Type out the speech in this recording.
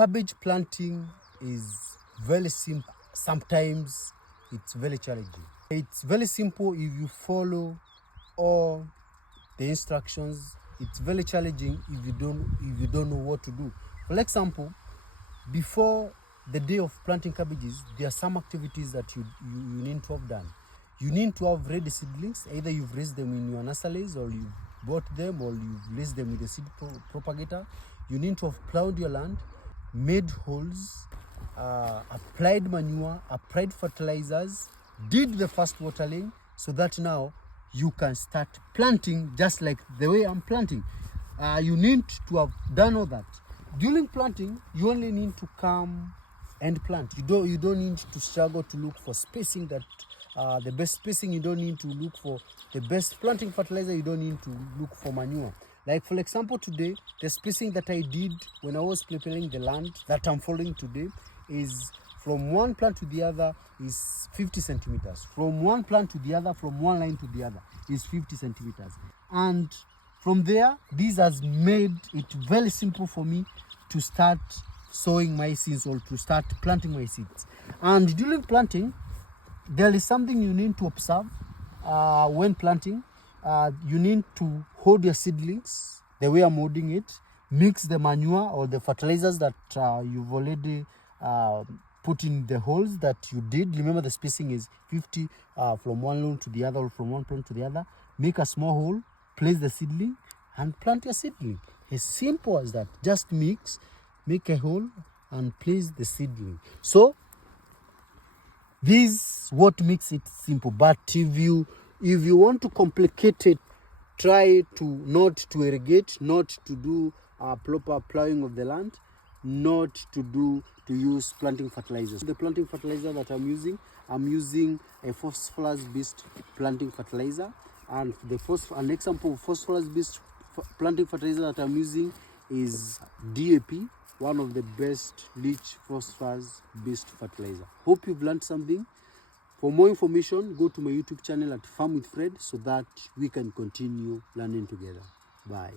Cabbage planting is very simple. Sometimes it's very challenging. It's very simple if you follow all the instructions. It's very challenging if you don't know what to do. For example, before the day of planting cabbages, there are some activities that you need to have done. You need to have ready seedlings. Either you've raised them in your nurseries, or you bought them, or you've raised them with a seed propagator. You need to have plowed your land, made holes, applied manure, applied fertilizers, did the first watering, so that now you can start planting just like the way I'm planting. You need to have done all that. During planting, you only need to come and plant. You don't need to struggle to look for spacing, that the best spacing. You don't need to look for the best planting fertilizer. You don't need to look for manure. Like for example, today, the spacing that I did when I was preparing the land that I'm following today is from one plant to the other is 50 centimeters. From one plant to the other, from one line to the other is 50 centimeters. And from there, this has made it very simple for me to start sowing my seeds or to start planting my seeds. And during planting, there is something you need to observe when planting. You need to hold your seedlings the way I'm holding it. Mix the manure or the fertilizers that you've already put in the holes that you did. Remember, the spacing is 50 from one loan to the other, or from one plant to the other. Make a small hole, place the seedling, and plant your seedling. As simple as that. Just mix, make a hole, and place the seedling. So this is what makes it simple. But if you want to complicate it, try to not to irrigate, not to do proper plowing of the land, not to use planting fertilizers. The planting fertilizer that I'm using a phosphorus-based planting fertilizer, and an example of phosphorus-based planting fertilizer that I'm using is DAP, one of the best rich phosphorus-based fertilizer. Hope you've learned something. For more information, go to my YouTube channel at Farm with Fred, so that we can continue learning together. Bye.